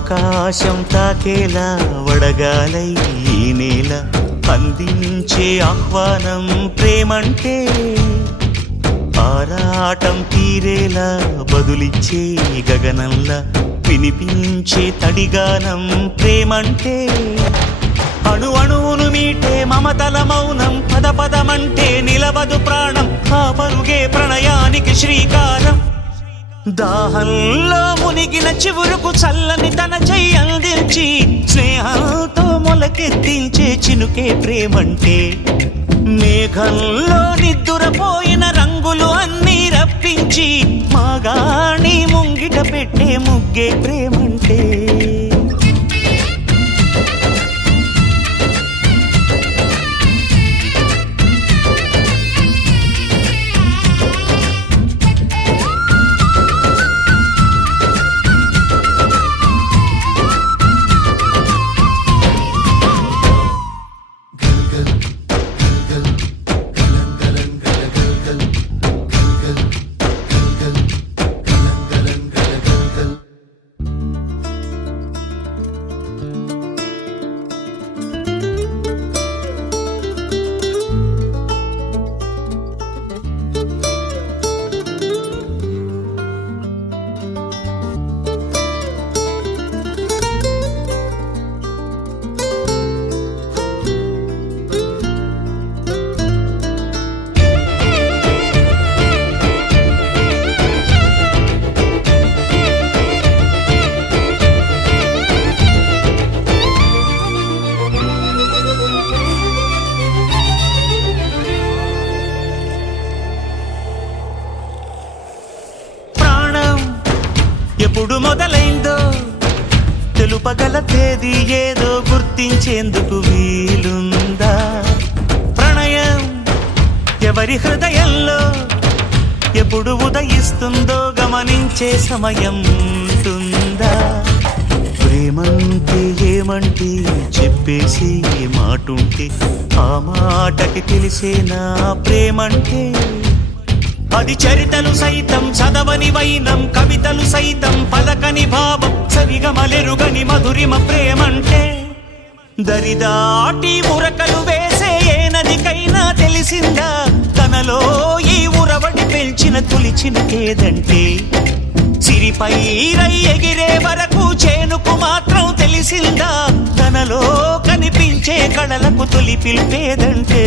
ఆకాశం తాకేలా వడగాలై ఈ నేల అందించే ఆహ్వానం ప్రేమంటే, ఆరాటం తీరేలా బదులిచ్చే గగనంలా వినిపించే తడిగానం ప్రేమంటే, అణు అణువును మీటే మమతల మౌనం పద పదమంటే నిలవదు ప్రాణం, ఆ పరుగే ప్రణయానికి శ్రీకారం. దాహంలో మునిగిన చివురుకు చల్లని తన చెయ్యి అందించి స్నేహంతో మొలకెత్తించే చినుకే ప్రేమంటే, మేఘంలో నిద్దురపోయిన రంగులు అన్నీ రప్పించి మాగాణి ముంగిట పెట్టే ముగ్గే ప్రేమంటే. ఎప్పుడు మొదలైందో తెలుపగల తేదీ ఏదో గుర్తించేందుకు వీలుందా? ప్రణయం ఎవరి హృదయంలో ఎప్పుడు ఉదయిస్తుందో గమనించే సమయం ఉంటుందా? ప్రేమంటే ఏమంటే చెప్పేసి మాటుంటే ఆ మాటకి తెలిసేనా ప్రేమంటే? అది చరితలు సైతం చదవని వైనం, కవితలు సైతం పలకని భావం, సరిగమలెరుగని మధురిమ ప్రేమంటే. దరిదాటి ఉరకలు వేసే ఏ నదికైనా తెలిసిందా తనలో ఈ ఉరవడి పెంచిన తొలిచిన కేదంటే? సిరిపై రై ఎగిరే వరకు చేనుకు మాత్రం తెలిసిందా తనలో కనిపించే కళలకు తొలి పిలిపేదంటే?